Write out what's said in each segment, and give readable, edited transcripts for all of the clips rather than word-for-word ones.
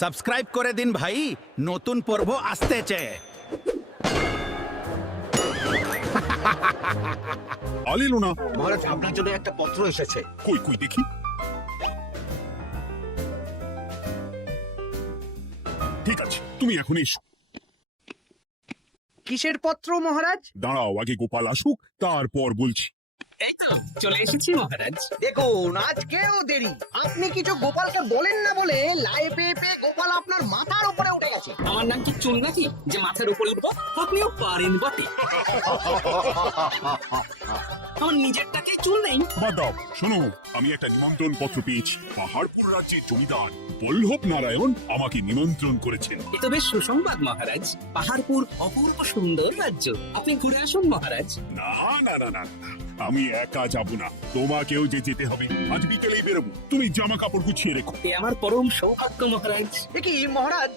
Subscribe করে দিন ভাই, নতুন পর্ব আসতেছে। আলিল না মহারাজ, আপনার জন্য একটা পত্র এসেছে। কই কই দেখি। ঠিক আছে, তুমি এখন এসো। কিসের পত্র মহারাজ? দাঁড়াও, আগে গোপাল আসুক, তারপর বলছি। চলে এসেছি মহারাজ। দেখুন, আজকেও দেরি। আপনি কিছু গোপালকে বলেন না বলে লাই পেয়ে পেয়ে গোপাল আপনার মাথার উপরে উঠে গেছে। আমার নাম কি চুল নাকি যে মাথার উপরে উঠবো? আপনিও পারেন বটে। আমার নিজেরটাকে চুল নেই। বাদ দাও, শোনো, আমি একটা নিমন্ত্রণ পত্র পেয়েছি। পাহাড়পুর রাজ্যের জমিদার বল্লভ নারায়ণ আমাকে নিমন্ত্রণ করেছেন। এ তো বেশ সুসংবাদ মহারাজ। পাহাড়পুর অপূর্ব সুন্দর রাজ্য, আপনি ঘুরে আসুন মহারাজ। না না না না না, আমি একা যাব না, তোমাকেও যে যেতে হবে। আজ বিকেলেই বেরোবো, তুমি জামা কাপড় গুছিয়ে রেখো। এ আমার পরম সৌভাগ্য মহারাজ। এ কি মহারাজ,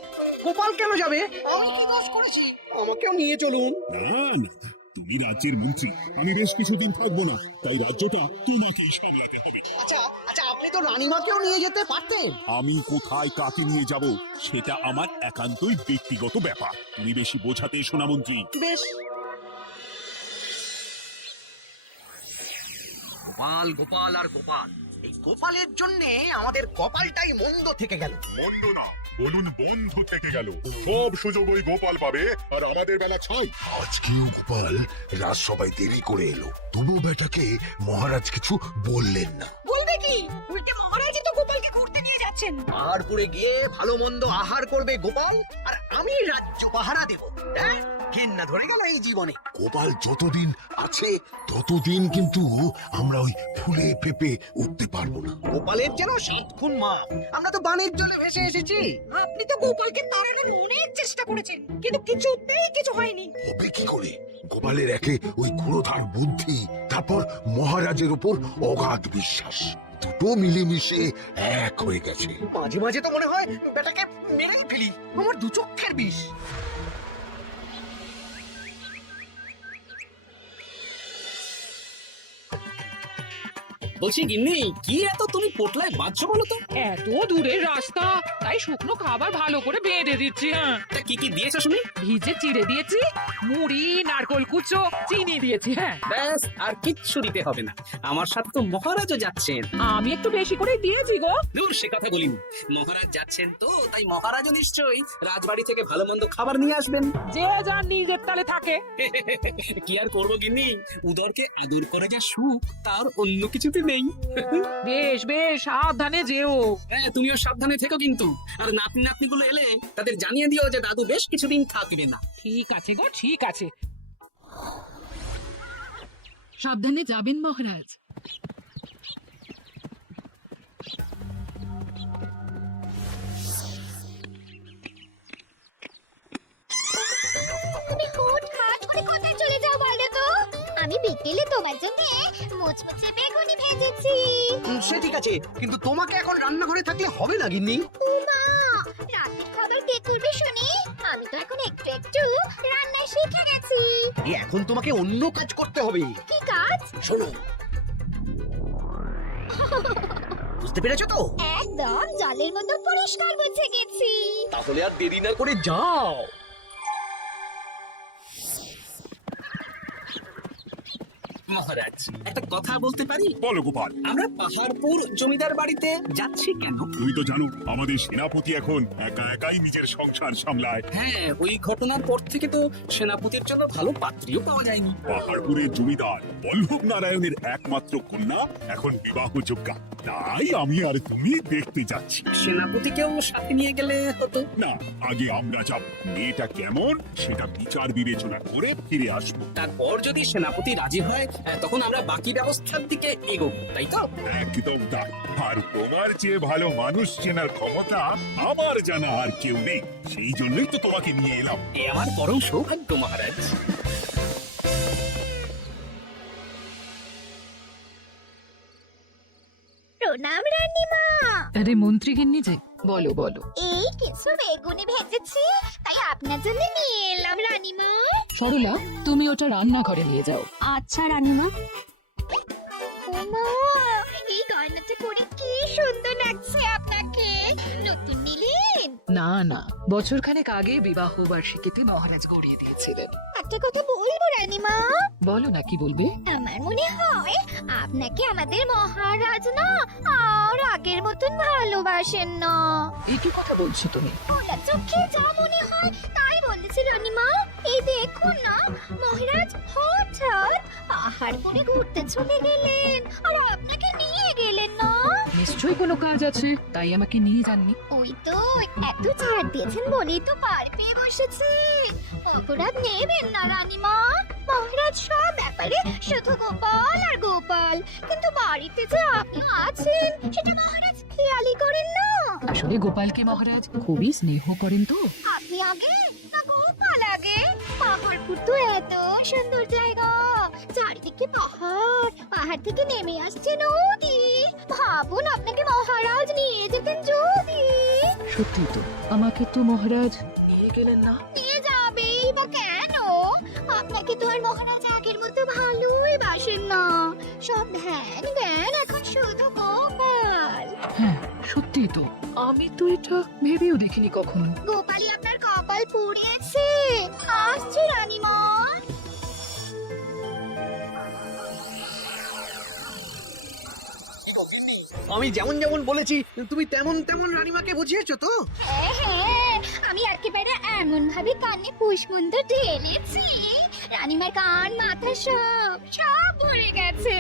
গোপাল কেন যাবে? আমি কি দোষ করেছি? আমাকেও নিয়ে চলুন। না না, তুমি রাজ্যের মন্ত্রী, আমি বেশ কিছুদিন থাকবো না, তাই রাজ্যটা তোমাকেই সামলাতে হবে। আচ্ছা আচ্ছা, আপনি তো রানীমাকেও নিয়ে যেতে পারতেন। আমি কোথায় কাকে নিয়ে যাব সেটা আমার একান্তই ব্যক্তিগত ব্যাপার। তুমি বেশি বোঝাতে এসো না মন্ত্রী। বেশ। গোপাল গোপাল আর গোপাল, এই গোপালের জন্য আমাদের কপালটাই মন্দ থেকে গেল। মন্দ না, বলুন বন্ধ থেকে গেল। সব সুযোগ ওই গোপাল পাবে, আর আমাদের বেলা ছাই। আজকেও গোপাল রাজসভায় দেরি করে এলো, তবুও বেটাকে মহারাজ কিছু বললেন না। বলবে কি? উল্টে মহারাজই তো গোপালকে ঘুরতে নিয়ে যাচ্ছেন। পাহাড়পুরে গিয়ে ভালো মন্দ আহার করবে গোপাল, আর আমি রাজ্য পাহারা দেব। ঘেন্না ধরে গেল এই জীবনে। গোপাল যতদিন আছে ততদিন কিন্তু আমরা ওই ফুলে পেপে উঠতে পারবো না। গোপালের যেন 7 খুন মা। আমরা তো বানের জলে ভেসে এসেছি। আপনি তো গোপালকে তাড়ানোর অনেক চেষ্টা করেছেন, কিন্তু কিছুতেই কিছু হয়নি। হবে কি করে? গোপালের একে ওই ক্ষুরধার বুদ্ধি, তারপর মহারাজের উপর অগাধ বিশ্বাস, দুটো মিলেমিশে এক হয়ে গেছে। মাঝে মাঝে তো মনে হয় বেটাকে মেরেই ফেলি। আমার দু চক্ষের বিষ। বলছি গিন্নি, কি এত তুমি পোটলায় বাঁধছো বলো তো? এত দূরের রাস্তা, তাই শুকনো খাবার ভালো করে বেঁধে দিচ্ছি। হ্যাঁ, তা কি কি দিয়েছো শুনি? ভিজে চিড়ে দিয়েছি, মুড়ি, নারকোল কুচো, চিনি দিয়েছি। হ্যাঁ, ব্যাস, আর কিচ্ছু দিতে হবে না। আমার সাথে তো মহারাজও যাচ্ছেন। আমি একটু বেশি করে দিয়েছি গো। দূর, সে কথা বলিনি। মহারাজ যাচ্ছেন তো, তাই মহারাজও নিশ্চয়ই রাজবাড়ি থেকে ভালো মন্দ খাবার নিয়ে আসবেন। যে যার নিজের তালে থাকে। কি আর করবো গিন্নি, উদরকে আদর করা যা সুখ, তার অন্য কিছুতে নেই। বেশ বেশ, সাবধানে যেও। হ্যাঁ, তুমিও সাবধানে থেকো কিন্তু। আর নাতনি নাতনি গুলো এলে তাদের জানিয়ে দিও যে দাদু বেশ কিছুদিন থাকবে না। ঠিক আছে গো, ঠিক আছে। সাবধানে যাবেন মহারাজ। তুমি হুটহাট করে কোথায় চলে যাও বলো তো? আমি বিকেলে তোমার জন্য মুচমুচে বেগুনি ভেজেছি। সে ঠিক আছে, কিন্তু তোমাকে এখন রান্নাঘরে থাকলে হবে না গিন্নি। উমা, রাতের খাবার কে করবে শুনি? আমি তো এখন একটু একটু রান্না শিখে গেছি। এখন তোমাকে অন্য কাজ করতে হবে। কি কাজ? শোনো, বুঝতে পেরেছো তো? একদম জলের মতো পরিষ্কার বুঝে গেছি। তাহলে আর দেরি না করে যাও। মহারাজ, একটা কথা বলতে পারি? বলো গোপাল। আমরা পাহাড়পুর জমিদার বাড়িতে যাচ্ছি কেন? তুমি তো জানো আমাদের সেনাপতি এখন একা একাই নিজের সংসার সামলায়। হ্যাঁ, ওই ঘটনার পর থেকে তো সেনাপতির জন্য ভালো পাত্রীও পাওয়া যায়নি। পাহাড়পুরের জমিদার বল্লভ নারায়ণের একমাত্র কন্যা এখন বিবাহযোগ্যা, তাই আমি আর তুমি দেখতে যাচ্ছি। সেনাপতিকেও সাথে নিয়ে গেলে হতো। না, আগে আমরা যাব, মেয়েটা কেমন সেটা বিচার বিবেচনা করে ফিরে আসবো। তারপর যদি সেনাপতি রাজি হয়, তখন আমরা বাকি ব্যবস্থার দিকে এগোবো, তাই তো? একদম তাই। আর তোমার চেয়ে ভালো মানুষ চেনার ক্ষমতা আমার জানা আর কেউ নেই, সেই জন্যই তো তোমাকে নিয়ে এলাম। এ আমার পরম সৌভাগ্য মহারাজ। প্রণাম রানীমা। আরে মন্ত্রী গিন্নি যে, বলো বলো। এই কিছু বেগুনি ভেজেছি, তাই আপনার জন্য নিয়ে এলাম রানীমা। সরলা, তুমি ওটা রান্নাঘরে নিয়ে যাও। আচ্ছা রানীমা। ওমা, এই গয়নাটা পরে কি সুন্দর লাগছে আপনাকে। নতুন নিলেন? না না, বছরখানেক আগে বিবাহ বার্ষিকীতে মহারাজ গড়িয়ে দিয়েছিলেন। একটা কথা বলবো রানীমা, বলো না, কি বলবে? আমার মনে হয় আপনাকে আমাদের মহারাজ না আর আগের মতন ভালোবাসেন না। এই কি কথা বলছো তুমি? ওরা চোখে যা মনে হয় তাই বলেছে রানীমা। এই দেখুন না, মহারাজ হঠাৎ পাহাড় করে ঘুরতে চলে গেলেন আর আপনাকে নিয়ে গেলেন না। নিশ্চয়ই কোনো কাজ আছে, তাই আমাকে নিয়ে যাননি। ওই তো এত ছাড় দিয়েছেন বলেই তো পার পেয়ে বসেছি। অপরাধ নেবেন না রানীমা, মহারাজ সব ব্যাপারে শুধু গোপাল আর গোপাল, কিন্তু বাড়িতে যে আপনি আছেন সেটা মহারাজ খেয়ালই করেন না। আসলে গোপালকে মহারাজ খুবই স্নেহ করেন তো। আপনি আগে না গোপাল আগে? পাহাড়পুর তো এত সুন্দর জায়গা, চারিদিকে পাহাড়, পাহাড় থেকে নেমে আসছে নদী। ভাবুন আপনাকে মহারাজ নিয়ে যেতেন যদি। সত্যি তো, আমাকে তো মহারাজ নিয়ে গেলেন না। নিয়ে যাবেই বা কেন? আপনাকে তো আর মহারাজ আগের মতো ভালোই বাসেন না। সব ধ্যান জ্ঞান এখন শুধু গোপাল। হ্যাঁ সত্যি তো, আমি তো এটা ভেবেও দেখিনি কখনো। গোপালই আপনার কপাল পুড়িয়েছে। আসছি রানীমা। আমি যেমন যেমন বলেছি তুমি তেমন তেমন রানীমাকে বুঝিয়েছো তো? হ্যাঁ হ্যাঁ, আমি একেবারে এমন ভাবে কানে পুষ্পন্দ ঢেলেছি, রানীমার কান মাথা সব সব ভরে গেছে।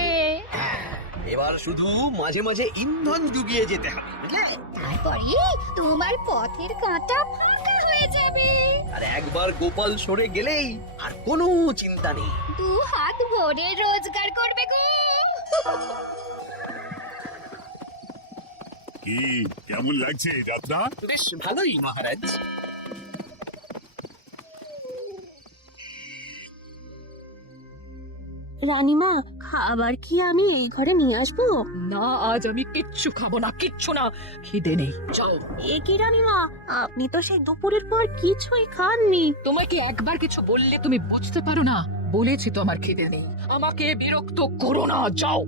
এবার শুধু মাঝে মাঝে ইন্ধন জুগিয়ে যেতে হবে, বুঝলে? তারপরে তোমার পথের কাঁটা ফাঁকা হয়ে যাবে। আর একবার গোপাল সরে গেলেই আর কোনো চিন্তা নেই। দু হাত ভরে রোজগার করবে গো। কি কেমন লাগছে যাত্রা? বেশ ভালোই মহারাজ। রানীমা, খাবার কি আমি এই ঘরে নিয়ে আসবো? না, আজ আমি কিচ্ছু খাবো না, কিচ্ছু না, খিদে নেই। যাও। এ কি রানীমা, আপনি তো সেই দুপুরের পর কিছুই খাননি। তোমাকে একবার কিছু বললে তুমি বুঝতে পারো না? বলেছি তো আমার খিদে নেই, আমাকে বিরক্ত করো না, যাও।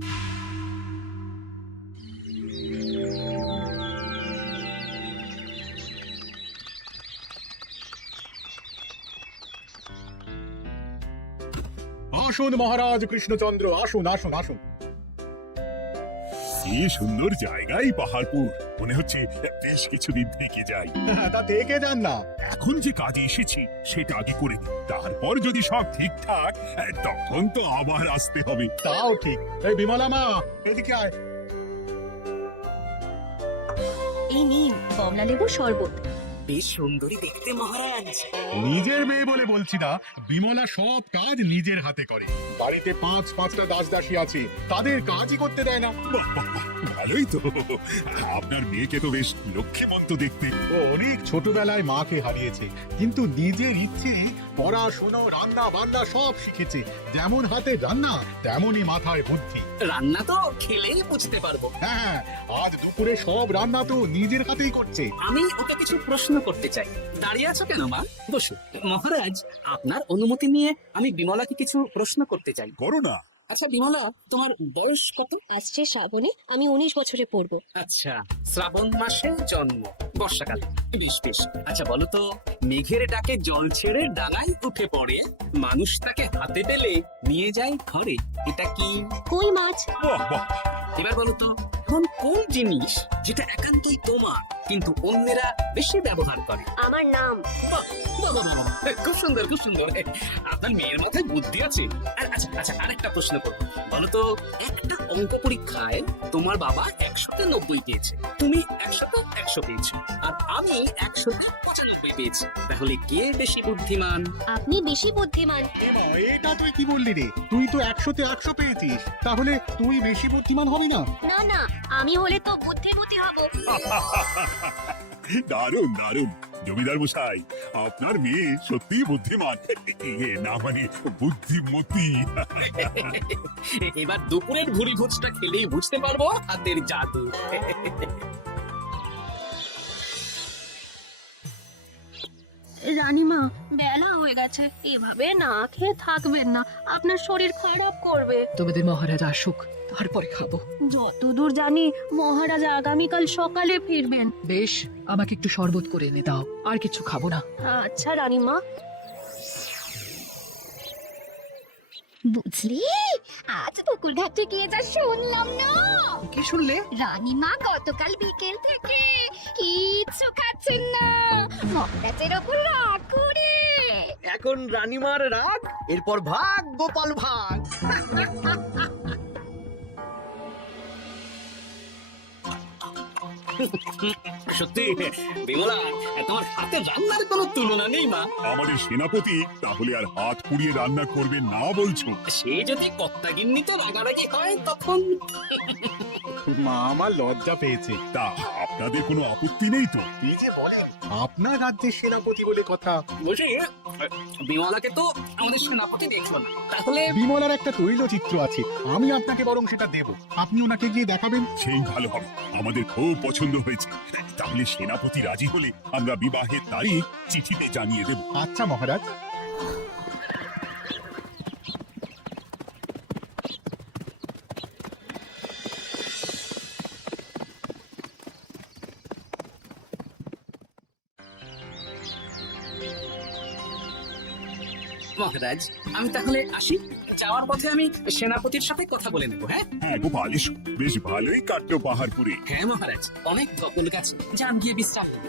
আসুন মহারাজ কৃষ্ণচন্দ্র, আসুন আসুন আসুন। কি সুন্দর জায়গাই পাহাড়পুর, মনে হচ্ছে বেশ কিছুদিন থেকে যাই। তা থেকে যান না। এখন যে কাজে এসেছি সেটা আগে করে নিই, তারপর যদি সব ঠিকঠাক তখন তো আবার আসতে হবে। তাও ঠিক। এই বিমলা মা, এদিকে আয়। এই নিন কমলা লেবুর শরবত। বেশ সুন্দরী দেখতে মহারাজ। নিজের মেয়ে বলে বলছি না, বিমলা সব কাজ নিজের হাতে করে। বাড়িতে পাঁচটা দাস দাসী আছে, তাদের কাজই করতে দেয় না। বাহ, বাহ, বাহ, ভালোই তো। আপনার মেয়েকে তো বেশ লক্ষ্মীমন্ত দেখতে। ও অনেক ছোটবেলায় মাকে হারিয়েছে, কিন্তু নিজের ইচ্ছে পড়াশোনা রান্না বান্না সব শিখেছে। যেমন হাতে রান্না তেমনই মাথায় বুদ্ধি। রান্না তো খেলেই বুঝতে পারবো। হ্যাঁ, আজ দুপুরে সব রান্না তো নিজের হাতেই করছে। আমি ওকে কিছু প্রশ্ন করতে চাই। দাঁড়িয়ে আছো কেন মা? বসো। মহারাজ, আপনার অনুমতি নিয়ে আমি বিমলাকে কিছু প্রশ্ন করতে চাই। করো না। আচ্ছা বিমলা, তোমার বয়স কত? আসছে শ্রাবণে আমি 19 বছরে পড়বো। আচ্ছা, শ্রাবণ মাসে জন্ম, বর্ষাকালে। বেশ বেশ। আচ্ছা বলো তো, মেঘের ডাকে জল ছেড়ে ডাঙায় উঠে পড়ে, মানুষ তাকে হাতে পেলে নিয়ে যায় ঘরে, এটা কি? কই মাছ। বাহ বাহ, এবার বলো তো, এখন কোন জিনিস যেটা একান্তই তোমার কিন্তু অন্যেরা বেশি ব্যবহার করে? আমার নাম। বাহ, বাহ, বাহ, বাহ, খুব সুন্দর খুব সুন্দর। আপনার মেয়ের মাথায় বুদ্ধি আছে। আর আচ্ছা আচ্ছা, আরেকটা প্রশ্ন করবো। বলো তো, একটা অঙ্ক পরীক্ষায় তোমার বাবা 100-তে 90 পেয়েছে, তুমি 100-তে 100 পেয়েছো, আর আমি 100-তে 95 পেয়েছি। তাহলে কে বেশি বুদ্ধিমান? আপনি বেশি বুদ্ধিমান। এমা, এটা তুই কি বললি রে? তুই তো 100-তে 100 পেয়েছিস, তাহলে তুই বেশি বুদ্ধিমান হবি না? না না, আমি হলে তো বুদ্ধিমতী হব। দারুণ দারুণ। জমিদার মশাই, আপনার মেয়ে সত্যি বুদ্ধিমান, না মানে বুদ্ধিমতী। এবার দুপুরের ভুরি ভোজটা খেলেই বুঝতে পারবো হাতের জাদু। রানীমা বেলা হয়ে গেছে, এভাবে না খেয়ে থাকবেন না, আপনার শরীর খারাপ করবে। তোমাদের মহারাজ আসুক, তারপরে খাবো। যতদূর জানি মহারাজ আগামীকাল সকালে ফিরবেন। বেশ, আমাকে একটু শরবত করে এনে দাও, আর কিছু খাবো না। আচ্ছা রানীমা। বুঝলি, আজ পুকুর ঘাটে গিয়ে যা শুনলাম না। কি শুনলে? রানীমা গতকাল বিকেল থেকে কিচ্ছু খাচ্ছেন না, মহারাজের ওপর রাগ করে। এখন রানীমার রাগ, এরপর ভাগ গোপাল ভাগ। সত্যি বিমলা, তোমার হাতে রান্নার কোনো তুলনা নেই মা। আমাদের সেনাপতি তাহলে আর হাত পুড়িয়ে রান্না করবে না বলছো? সে যদি কর্তাগিন্নি তো রাগারাগি হয় তখন। মা আমার লজ্জা পেয়েছে। তা আপনাদের কোনো আপত্তি নেই তো? এই যে বলেন, আপনার রাজ্যের সেনাপতি বলে কথা। বলছি, বিমলাকে তো আমাদের সেনাপতি দেখলো না, তাহলে বিমলার একটা তৈলচিত্র আছে, আমি আপনাকে বরং সেটা দেব, আপনি ওনাকে গিয়ে দেখাবেন। সেই ভালো হবে, আমাদের খুব পছন্দ হয়েছে। তাহলে সেনাপতি রাজি হলে আমরা বিবাহের তারিখ চিঠিতে জানিয়ে দেব। আচ্ছা মহারাজ। মহারাজ, আমি তাহলে আসি। যাওয়ার পথে আমি সেনাপতির সাথে কথা বলে নেবো। হ্যাঁ হ্যাঁ গোপাল, এসো। বেশ ভালোই কাটলো পাহাড়পুরে। হ্যাঁ মহারাজ, অনেক ধকল গেছে, যান গিয়ে বিশ্রাম নিন।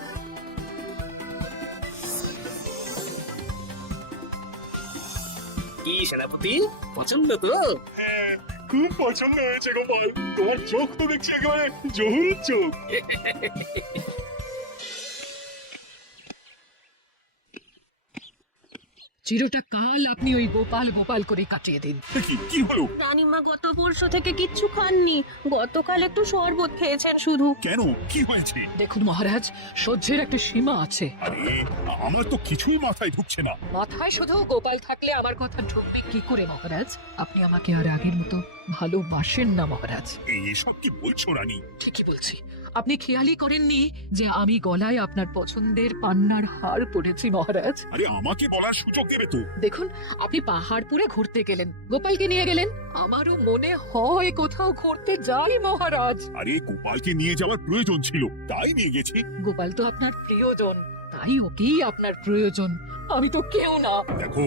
কি সেনাপতি, পছন্দ তো? হ্যাঁ, খুব পছন্দ হয়েছে গোপাল। তোমার চোখ তো দেখছি একেবারে জহুর চোখ। চিরটা কাল আপনি ওই গোপাল গোপাল করে কাটিয়ে দিন। কি হলো? রানীমা গত পরশু থেকে কিচ্ছু খাননি, গতকাল একটু শরবত খেয়েছেন শুধু। কেন, কি হয়েছে? দেখুন মহারাজ, সহ্যের একটা সীমা আছে। আরে আমার তো কিছুই মাথায় ঢুকছে না। মাথায় শুধু গোপাল থাকলে আমার কথা ঢুকবে কি করে মহারাজ? আপনি আমাকে আর আগের মতো ভালোবাসেন না মহারাজ। এসব কি বলছো রানী? ঠিকই বলছি। আপনি খেয়ালই করেননি যে আমি গলায় আপনার পছন্দের পান্নার হার পরেছি মহারাজ? আরে আমাকে বলার সুযোগ দেবে তো। দেখুন, আপনি পাহাড়পুরে ঘুরতে গেলেন, গোপালকে নিয়ে গেলেন, আমারও মনে হয় কোথাও ঘুরতে যাই মহারাজ। আরে গোপালকে নিয়ে যাওয়ার প্রয়োজন ছিল, তাই নিয়ে গেছি। গোপাল তো আপনার প্রিয়জন, তাই ওকেই আপনার প্রয়োজন, আমি তো কেউ না। দেখো,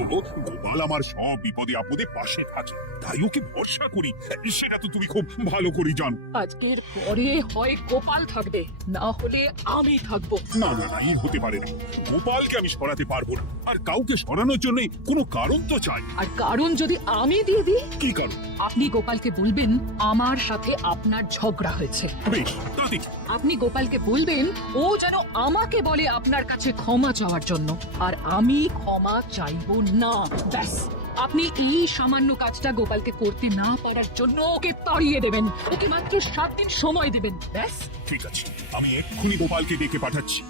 গোপাল আমার সব বিপদে আপদে পাশে থাকে, তাই ওকে ভরসা করি। সেটা তো তুমি খুব ভালো করে জানো। আজকের পরে হয় গোপাল থাকবে, না হলে আমি থাকবো। না না না, এই হতে পারে না। গোপালকে আমি সরাতে পারবো না, আর কাউকে সরানোর জন্য কোনো কারণ তো চাই। আর কারণ যদি আমি দিয়ে দিই? কি কারণ? আপনি গোপালকে বলবেন আমার সাথে আপনার ঝগড়া হয়েছে। বেশ, তা দেখি। আপনি গোপালকে বলবেন ও যেন আমাকে বলে আপনার কাছে ক্ষমা চাওয়ার জন্য, আর আমি ক্ষমা চাইবো না। ব্যাস, আপনি এই সামান্য কাজটা গোপালকে করতে না পারার জন্য ওকে তাড়িয়ে দেবেন, ওকে মাত্র 7 দিন সময় দেবেন। ব্যাস। ঠিক আছে, আমি এক্ষুনি গোপালকে ডেকে পাঠাচ্ছি।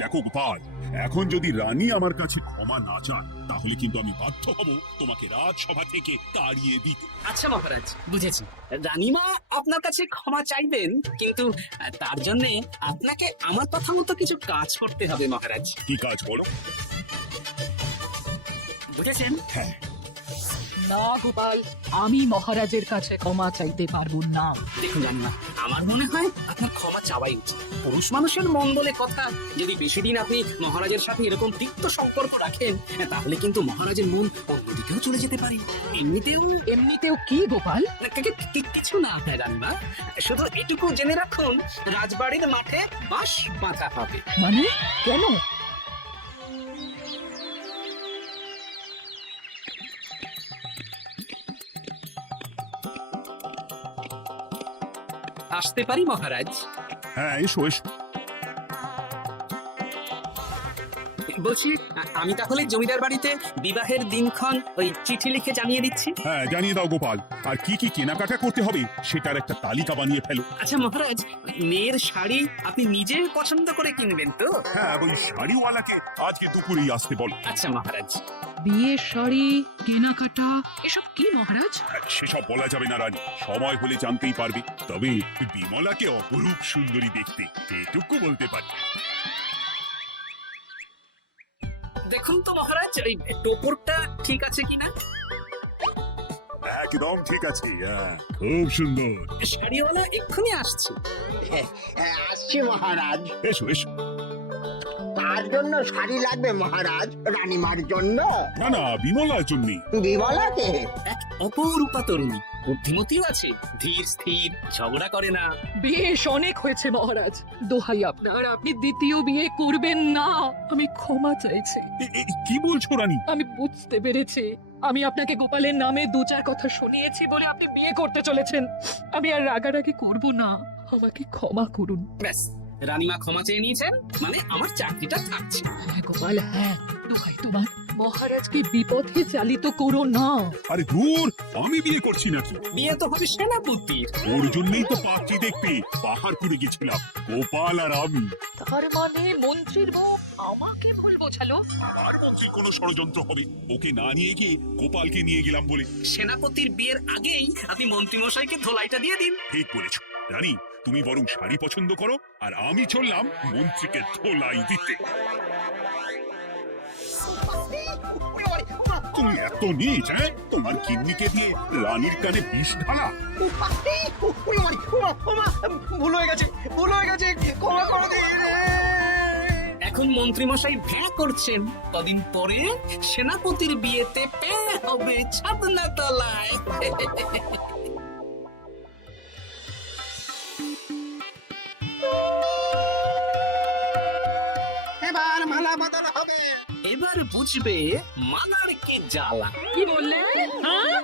দেখো গোপাল, এখন যদি রানী আমার কাছে ক্ষমা না চায়, তাহলে কিন্তু আমি বাধ্য হব তোমাকে রাজসভা থেকে তাড়িয়ে দিতে। আচ্ছা মহারাজ, বুঝেছি। রানীমা আপনার কাছে ক্ষমা চাইবেন, কিন্তু তার জন্য আপনাকে আমার কথা মতো কিছু কাজ করতে হবে মহারাজ। কি কাজ বলো? বুঝেছেন? হ্যাঁ। না গোপাল, আমি মহারাজের কাছে ক্ষমা চাইতে পারবো না। দেখুন রানীমা, আমার মনে হয় আপনার ক্ষমা চাওয়াই উচিত। পুরুষ মানুষের মন বলে কথা, যদি বেশি দিন আপনি মহারাজের সাথে এরকম তিক্ত সম্পর্ক রাখেন, তাহলে কিন্তু মহারাজের মন অন্যদিকেও চলে যেতে পারে। এমনিতেও কি গোপাল? কিছু না রানীমা, শুধু এটুকু জেনে রাখুন, রাজবাড়ির মাঠে বাঁশ বাঁধা হবে। মানে কেন? আসতে পারি মহারাজ? হ্যাঁ, এসো এসো। বলছি, আমি তাহলে জমিদার বাড়িতে বিবাহের দিনক্ষণ ওই চিঠি লিখে জানিয়ে দিচ্ছি। হ্যাঁ, জানিয়ে দাও গোপাল। আর কি কি কেনাকাটা করতে হবে সেটার একটা তালিকা বানিয়ে ফেলো। আচ্ছা মহারাজ, মেয়ের শাড়ি আপনি নিজে পছন্দ করে কিনবেন তো? হ্যাঁ, ওই শাড়িওয়ালাকে আজকে দুপুরেই আসতে বলো। আচ্ছা মহারাজ। বিয়ের শাড়ি কেনাকাটা এসব কি মহারাজ? সেসব বলা যাবে না রানী, সময় হলে জানতেই পারবে। তবে বিমলাকে অপরূপ সুন্দরী দেখতে, এটুকু বলতে পারি। দেখুন তো মহারাজ, এই টোপরটা ঠিক আছে কিনা? একদম ঠিক আছে, খুব সুন্দর। শাড়িওয়ালা এক্ষুনি আসছে। আসছি মহারাজ। এসো এসো। তার জন্য শাড়ি লাগবে মহারাজ, রানীমার জন্য। না না, বিমলার জন্য। বিমলাকে এক অপরূপা তরুণী, বুদ্ধিমতীও আছে, ধীর স্থির, ঝগড়া করে না। বেশ অনেক হয়েছে মহারাজ, দোহাই আপনার, আপনি দ্বিতীয় বিয়ে করবেন না। আমি ক্ষমা চাইছি। কি বলছো রানী? আমি বুঝতে পেরেছি, আমি আপনাকে গোপালের নামে দু চার কথা শুনিয়েছি বলে আপনি বিয়ে করতে চলেছেন। আমি আর রাগারাগি করব না, আমাকে ক্ষমা করুন। ব্যাস, রানীমা ক্ষমা চেয়ে নিয়েছেন, মানে আমার চাকরিটা থাকছে। হ্যাঁ গোপাল, হ্যাঁ, দোহাই তোমার, মহারাজকে বিপথে চালিত করো না। আরে দূর, আমি বিয়ে করছি নাকি? বিয়ে তো হবে সেনাপতির। ওর জন্যই তো পাত্রী দেখতে পাহাড়পুরে গেছিলাম, গোপাল আর আমি। তার মানে মন্ত্রীর বউ আমাকে ভুল বোঝালো? আর মন্ত্রীর কোনো ষড়যন্ত্র হবে, ওকে না নিয়ে গিয়ে গোপালকে নিয়ে গেলাম বলে। সেনাপতির বিয়ের আগেই আপনি মন্ত্রীমশাইকে ধোলাইটা দিয়ে দিন। ঠিক বলেছো রানী, তুমি বরং শাড়ি পছন্দ করো, আর আমি চললাম মন্ত্রীকে ধোলাই দিতে। তুমি এত নিজ, তোমার কিন্নিকে দিয়ে রানীর কানে বিষ ঢালা। ভুল হয়ে গেছে, ভুল হয়ে গেছে, ক্ষমা করে দিন। এখন মন্ত্রীমশাই ভ্যাঁ করছেন, কদিন পরে সেনাপতির বিয়েতে প্যাঁ হবে ছাদনা তলায়। এবার মালা বদল হবে। এবার বুঝবে মালার কি জ্বালা। কি বললেন? হ্যাঁ?